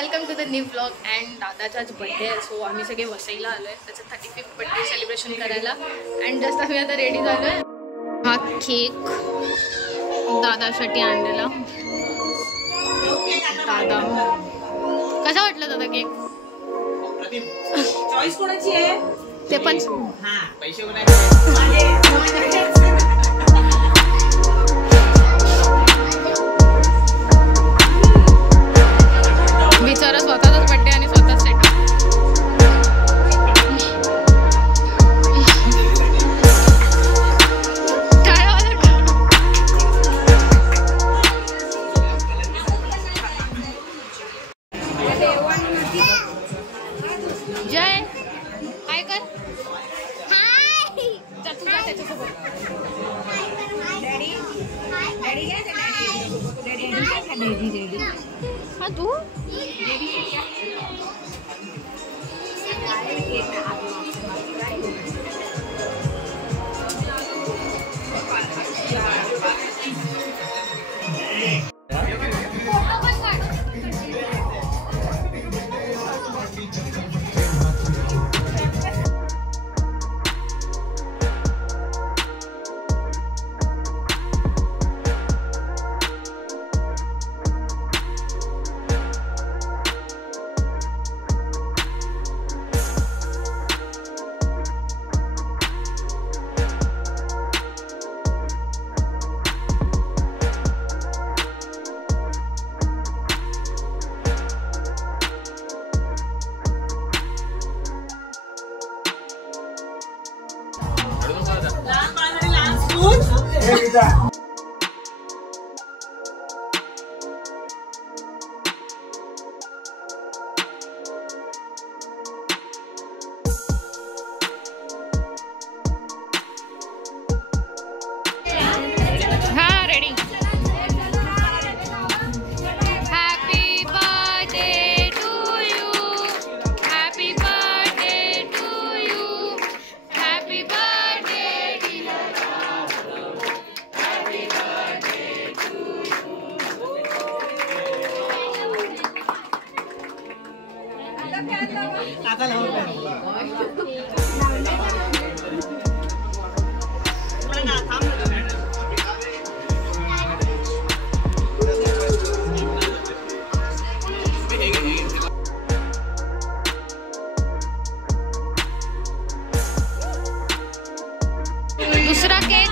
Welcome to the new blog and दादाचा आज birthday आहे. सो आम्ही सगळे वसईला आलो आहे त्याचं 35th बड्डे सेलिब्रेशन करायला. अँड जस्ट आम्ही आता रेडी झालो आहे. हा केक दादासाठी आणलेला. दादा कसा वाटला दादा केक? चॉईस कोणाची आहे ते पण पैसे बिचारा स्वतःचाच बड्डे आणि स्वतःच सेट. जय हाय कर. हाय तू जा त्याच्यासोबत. हा तू दुसरा केक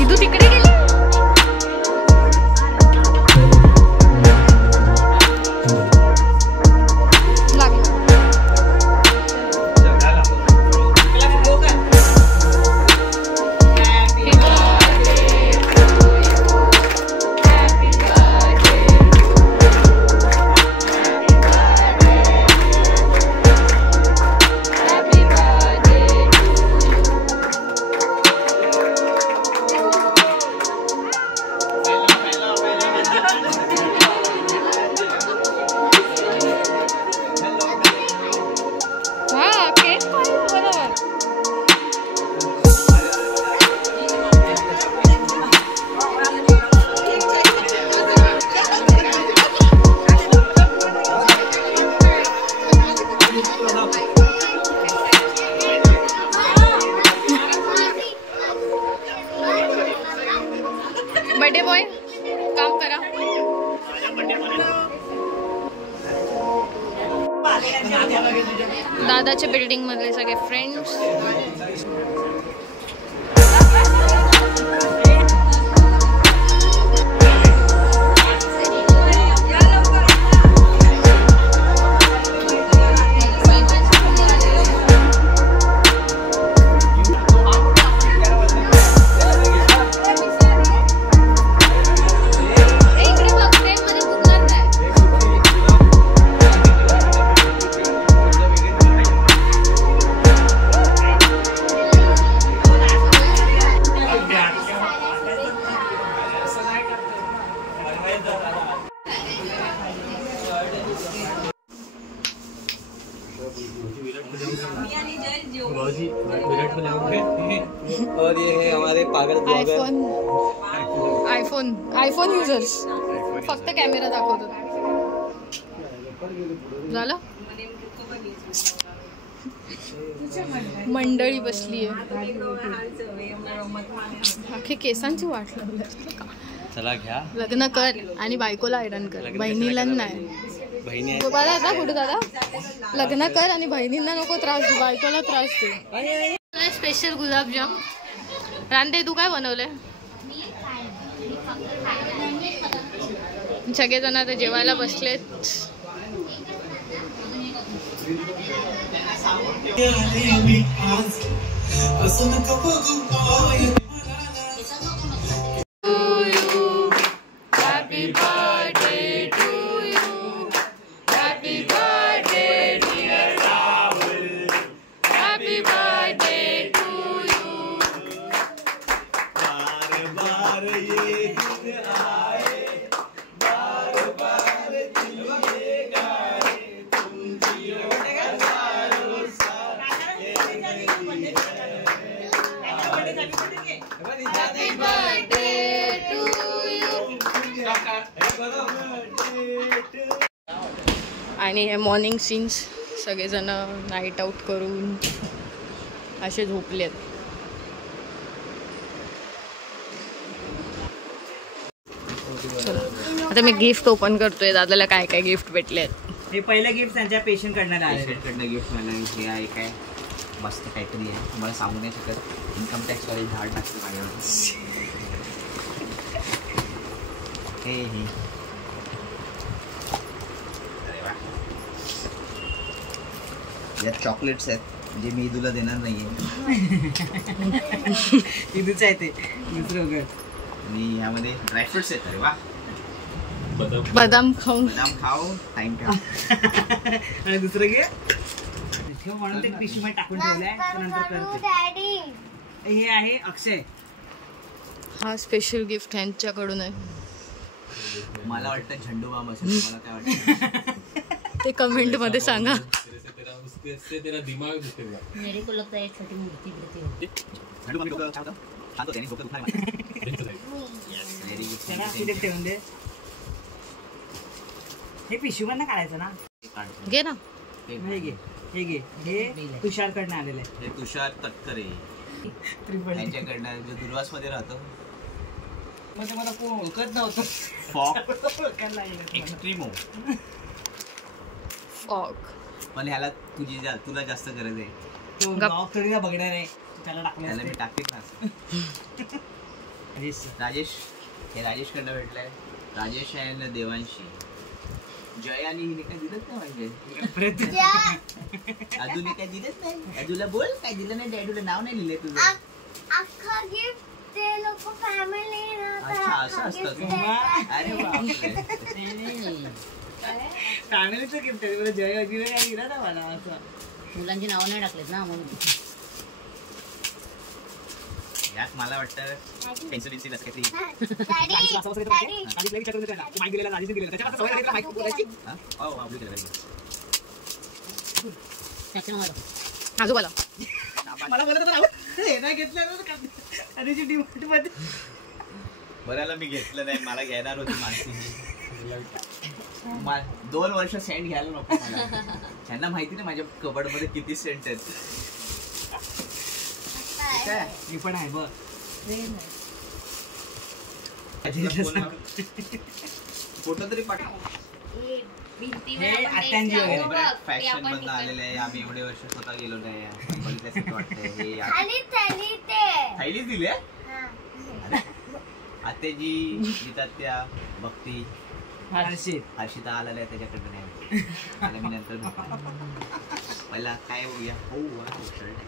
इदू तिकडे गेली. बर्थडे बॉय काम करा. दादाच्या बिल्डिंग मधले सगळे फ्रेंड्स. और ये है हमारे पागल ब्लॉगर आयफोन युजर्स फक्त कॅमेरा दाखवतो. झालं मंडळी बसली आहे. अख्खे केसांची वाट लागली. चला घ्या लग्न कर आणि बायकोला हैराण कर, बहिणीला नाही. बहिणी बरं आता कुठे दादा लग्न कर आणि बहिणींना नको त्रास दे, बायकोला त्रास दे. स्पेशल गुलाबजाम. रांदे तू काय बनवलंय? सगळेजण आता जेवायला बसलेत. आणि हे मॉर्निंग सीन्स सगळेजण नाईट आऊट करून असे झोपलेत. चला आता मी गिफ्ट ओपन करतोय. दादाला काय काय गिफ्ट भेटलेत. हे पहिलं गिफ्ट त्यांच्या पेशंट कडनं आलं. पेशंटकडनं गिफ्ट मला हे आहे काय मस्त काहीतरी आहे. तुम्हाला सांगू नाही शकत. इन्कम टॅक्स वाले झाड टाकतं माझ्यावर. हे यात चॉकलेट्स आहेत जे मी तुला देणार नाहीये. इथूच आहे ते दुसरं घर. आणि ह्यामध्ये ड्रायफ्रुट्स आहेत. अरे वा बदाम खाऊन बदाम खाऊ टाइम ठेव. आणि दुसरं घे ठेव म्हणून ते पिशवीमध्ये टाकून ठेवलंय. नंतर करते. हे आहे अक्षय. हा स्पेशल गिफ्ट यांच्याकडून आहे. मला वाटतं झंडू बाम असेल. तुम्हाला काय वाटतं ते कमेंट मध्ये सांगा. तेरा दिमाग दिखेगा. मेरे को लगता है एक छोटी मूर्ति गिरती होगी. झंडू बाम डोकं चावतं. सांगतो त्याने डोकं दुखणार चला तिथे ठेवून दे. हे पिशवीमधनं काढायचं ना. घे ना. हे घे हे घे. हे तुषारकडनं आलेलं आहे. हे तुषार तटकरे यांच्याकडनं जो दुर्वासमध्ये राहतो. म्हणजे मला कोण ओळखत नव्हतं. फॉक एक्स्ट्रीमो. फॉग पण ह्याला तुला जास्त गरज आहे. तो नाव तरी ना बघणार आहे. त्याला त्याला मी टाकलं. टाकेल ना. राजेश हे राजेशकडनं भेटलंय. राजेश आहे देवांशी. जय आणि हिने काय दिलंच नाही. म्हणजे अजून काय दिलंच नाही. अजूला बोल काय दिलं नाही. डॅडूला नाव नाही लिहिलंय तुझं. अख्खा गिफ्ट ते लोक फॅमिली अच्छा असं असतं. अरे बापरे. फॅमिलीचं गिफ्ट आहे. जय वगैरे काय दिलं ना मला असं. मुलांची नावं नाही टाकलेत ना म्हणून. यात मला वाटतं पेन्सिल असं काहीतरी. आजोबाला मला नाही घेतलं. बऱ्याला मी घेतलं नाही. मला घेणार होती माणसी. 2 वर्ष सेंट घ्यायला नको मला. त्यांना माहिती ना माझ्या कबड मध्ये किती सेंट आहेत. मी पण आहे बघ. फोटो तरी पाठव. फॅशन मधून आलेलं आहे. आम्ही एवढे वर्ष स्वतः गेलो नाही. बघितल्यासारखं वाटतंय. हे थैलीच दिली आत्याजी देतात त्या. भक्ती हर्षिता आलेला आहे त्याच्याकडे नाही. आला मी नंतर पहिला काय बघूया. हो शर्ट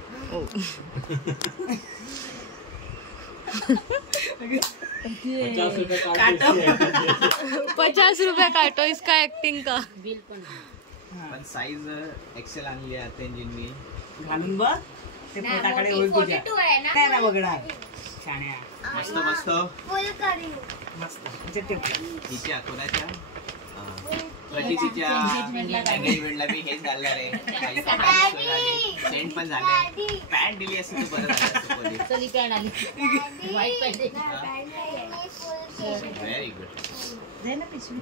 50 रुपये काटो. इसका एक्टिंग का बिल पण साईज एक्सेल आणली आहे आत्यांजींनी. घालून बघ. ते पोटाकडे होईल तुझ्या. काय ना बघणार. छाण्या मस्त मस्त फुल करी मस्त. हिच्या कोणाच्या प्रतीच्या एंगेजमेंटला मी हेच घालणार आहे. माझी कपड्याची सोय झाली, सेंट पण झाले. पॅन्ट दिली असते तर बरं झालं असतं कधी. चली पॅन्ट आली white pant very good.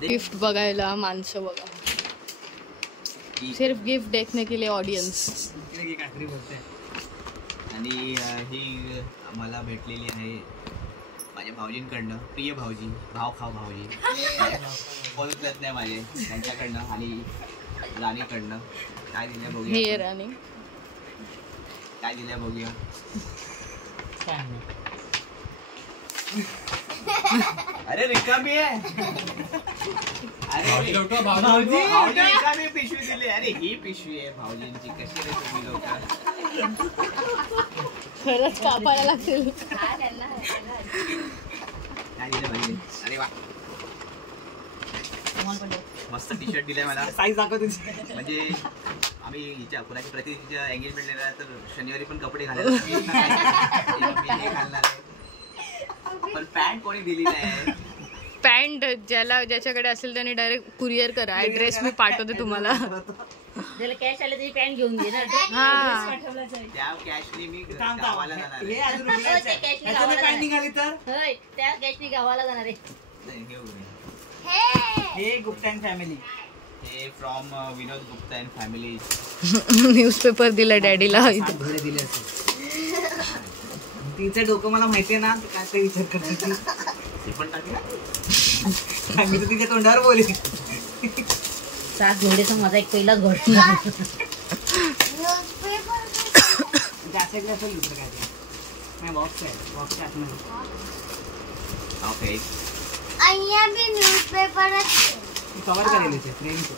Gift बघायला माणसं बघा, सिर्फ गिफ्ट देखने के लिए ऑडियन्स. काहीतरी बोलते. आणि ही मला भेटलेली आहे माझ्या भाऊजींकडनं, प्रिय भाऊजी, भाव खाव भाऊजी, ओळखत नाही माझे, त्यांच्याकडनं आणि राणीकडनं. काय दिल्या बघूया, हे राणी काय दिल्या बघूया. अरे रिकामी आहे. अरे भाऊजी रिकामी पिशवी दिली. अरे ही पिशवी आहे भाऊजींची. कशी रे तुम्ही लोक, खरंच कापायला लागतील. काय दिलं भाऊजी. अरे वा, मस्त टी शर्ट दिलाय मला. साईज दाखव तुझी. म्हणजे आम्ही हिच्या कुणाची प्रतिच्या एंगेजमेंटला तर शनिवारी पण कपडे घालायला मी हे घालणार आहे. पण पॅन्ट कोणी दिली नाही. पॅन्ट ज्याच्याकडे असेल त्याने डायरेक्ट कुरिअर करा, ऍड्रेस मी पाठवते तुम्हाला. त्याला कॅश आले तरी पॅन्ट घेऊन दे ना. हा त्या कॅशनी मी गावाला जाणार हे आहे. अजून उघडायचं आहे. कॅशनी ह्याच्यात गावाला पॅन्ट निघाली तर होय, त्या कॅशनी गावाला जाणार आहे. नाही, हे उघडे. हे गुप्ता अँड फॅमिली. हे from Vinod Gupta and family. Newspaper दिला डॅडीला. घोडे दिले असेल. तिचं डोकं मला माहितीये ना, काय ते विचार करते ती. ते पण टाकलं. मी तर तिच्या तोंडावर बोले. 7 घोडेचा माझा एक पहिला घोडा. जास्त असेल दुसरं काय ते. नाही, बॉक्स आहे. बॉक्सच्या आतमध्ये ओके. અહીંયા બી ન્યૂઝપેપર જ છે. कव्हर करेल ते फ्रेमचं.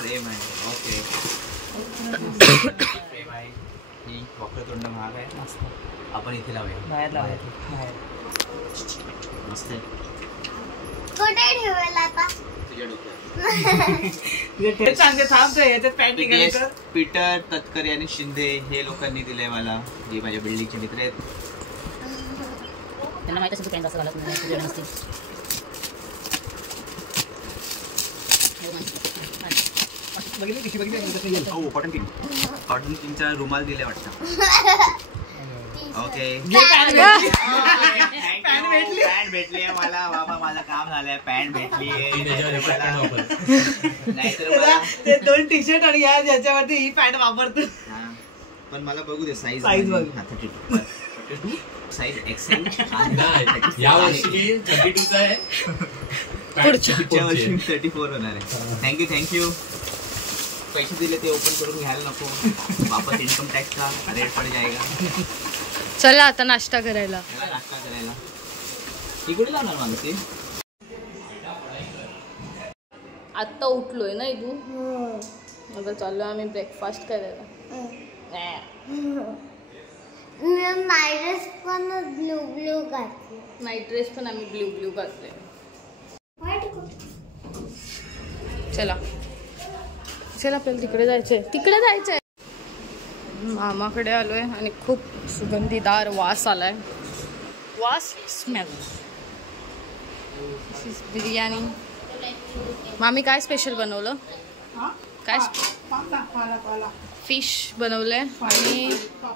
प्रेम आहे. ओके. प्रेम आहे. ही वक्रतुंड महाग आहे. मस्त. आपण इथे लावूया. बाहेर लावायचं. बाहेर. मस्त आहे. कुठे ठेवेल आता? तुझ्या डोक्यात. ते चांगले थांबतोय. याच्यात पॅन्ट निघाली तर पीटर तटकरे आणि शिंदे हे लोकांनी दिलंय मला. हे माझ्या बिल्डिंगचे मित्र आहेत. त्यांना माहित असेल तू पॅन्ट असं घालत नाही, तुझ्याकडे नसते. बघितली कशी बघितली. हो, कॉटन किंग. कॉटन किंगचा रुमाल दिलाय वाटतं. ओके. पॅन्ट भेटली आहे मला. बाबा माझं काम झालंय. पॅन्ट भेटली नाहीतर मला ते 2 टी शर्ट आणि याच्यावरती ही पॅन्ट वापरतो. हा. पण मला बघू दे साईज. साईज बघ. 32 साईज एक्सेल. नाही, या वर्षी 32 आहे. पुढच्या वर्षी 34 होणार आहे. थँक्यू. पैसे दिले ते ओपन करून घ्यायला नको. वापस इन्कम टॅक्सचा रेट पड जाएगा. चला आता नाश्ता करायला. मला नाश्ता करायला. ही कुठे लावणार माणूस? आत्ता उठलोय ना इथू. आता चाललो आम्ही ब्रेकफास्ट करायला. नाईट पण ब्लू ब्लू घातली. नाईट ड्रेस पण आम्ही ब्ल्यू ब्ल्यू घातले. चला आपल्याला तिकडे जायचंय. मामाकडे आलोय आणि खूप सुगंधीदार वास आलाय. स्मेल. बिर्याणी. मामी काय स्पेशल बनवलं? काय फिश बनवलंय आणि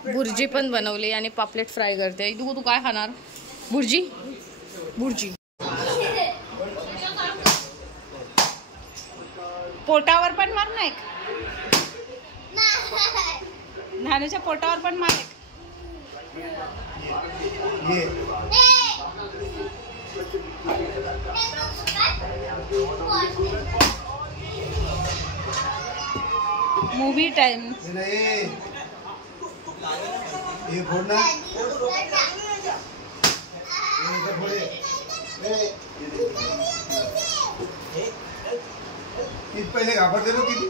भुर्जी पण बनवली आणि पापलेट फ्राय करते. तू काय खाणार? भुर्जी. पोटावर पण मार ना एक. नानूच्या पोटावर पण मार एक. Movie time. पहिले घाबरते ना किती.